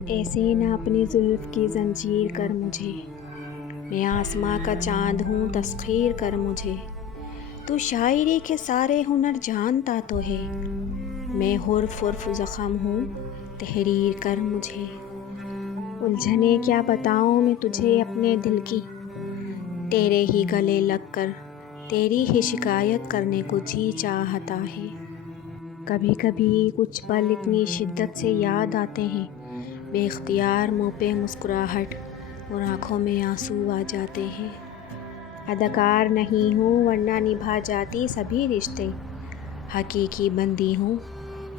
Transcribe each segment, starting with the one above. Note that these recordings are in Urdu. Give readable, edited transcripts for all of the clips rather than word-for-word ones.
ایسے نہ اپنی زلف کی زنجیر کر مجھے، میں آسماں کا چاند ہوں تسخیر کر مجھے۔ تو شاعری کے سارے ہنر جانتا تو ہے، میں حرف حرف زخم ہوں تحریر کر مجھے۔ الجھنیں کیا بتاؤں میں تجھے اپنے دل کی، تیرے ہی گلے لگ کر تیری ہی شکایت کرنے کو جی چاہتا ہے۔ کبھی کبھی کچھ پل اتنی شدت سے یاد آتے ہیں، بے اختیار منہ پہ مسکراہٹ اور آنکھوں میں آنسو آ جاتے ہیں۔ اداکار نہیں ہوں ورنہ نبھا جاتی سبھی رشتے، حقیقی بندی ہوں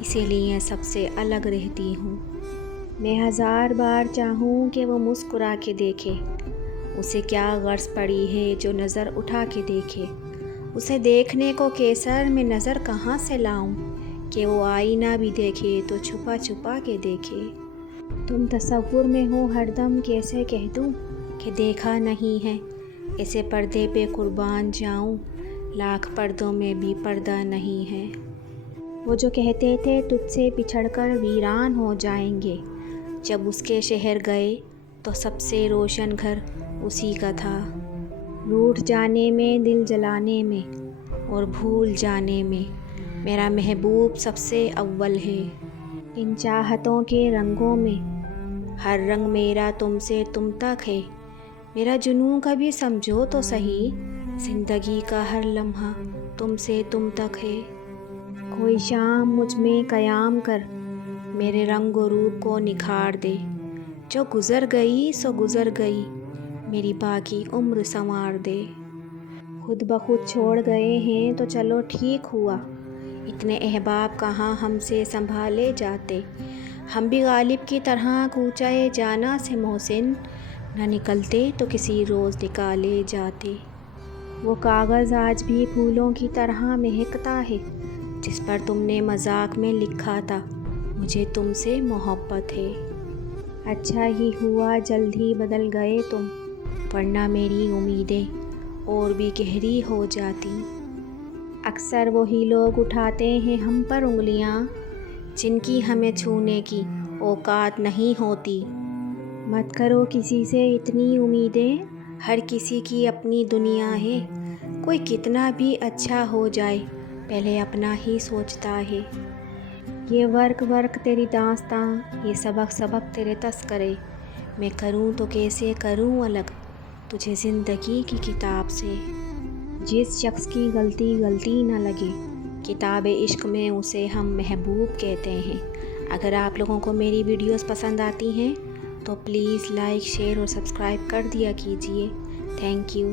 اسی لیے سب سے الگ رہتی ہوں۔ میں ہزار بار چاہوں کہ وہ مسکرا کے دیکھے، اسے کیا غرض پڑی ہے جو نظر اٹھا کے دیکھے۔ اسے دیکھنے کو کیسر میں نظر کہاں سے لاؤں، کہ وہ آئینہ بھی دیکھے تو چھپا چھپا کے دیکھے۔ تم تصور میں ہو ہر دم کیسے کہہ دوں کہ دیکھا نہیں ہے، ایسے پردے پہ قربان جاؤں لاکھ پردوں میں بھی پردہ نہیں ہے۔ وہ جو کہتے تھے تجھ سے بچھڑ کر ویران ہو جائیں گے، جب اس کے شہر گئے تو سب سے روشن گھر اسی کا تھا۔ روٹھ جانے میں، دل جلانے میں اور بھول جانے میں میرا محبوب سب سے اول ہے۔ ان چاہتوں کے رنگوں میں ہر رنگ میرا تم سے تم تک ہے۔ میرا جنوں کبھی سمجھو تو سہی، زندگی کا ہر لمحہ تم سے تم تک ہے۔ کوئی شام مجھ میں قیام کر میرے رنگ و روپ کو نکھار دے، جو گزر گئی سو گزر گئی میری باقی عمر سنوار دے۔ خود بخود چھوڑ گئے ہیں تو چلو ٹھیک ہوا، اتنے احباب کہاں ہم سے سنبھالے جاتے۔ ہم بھی غالب کی طرح کوچہ جانا سے محسن نہ نکلتے تو کسی روز نکالے جاتے۔ وہ کاغذ آج بھی پھولوں کی طرح مہکتا ہے، جس پر تم نے مذاق میں لکھا تھا مجھے تم سے محبت ہے۔ اچھا ہی ہوا جلد ہی بدل گئے تم، ورنہ میری امیدیں اور بھی گہری ہو جاتی۔ اکثر وہی لوگ اٹھاتے ہیں ہم پر انگلیاں، جن کی ہمیں چھونے کی اوقات نہیں ہوتی۔ مت کرو کسی سے اتنی امیدیں، ہر کسی کی اپنی دنیا ہے۔ کوئی کتنا بھی اچھا ہو جائے پہلے اپنا ہی سوچتا ہے۔ یہ ورق ورق تیری داستاں، یہ سبق سبق تیرے تذکرے، میں کروں تو کیسے کروں الگ تجھے زندگی کی کتاب سے۔ جس شخص کی غلطی غلطی نہ لگے، کتاب عشق میں اسے ہم محبوب کہتے ہیں۔ اگر آپ لوگوں کو میری ویڈیوز پسند آتی ہیں تو پلیز لائک، شیئر اور سبسکرائب کر دیا کیجیے۔ Thank you.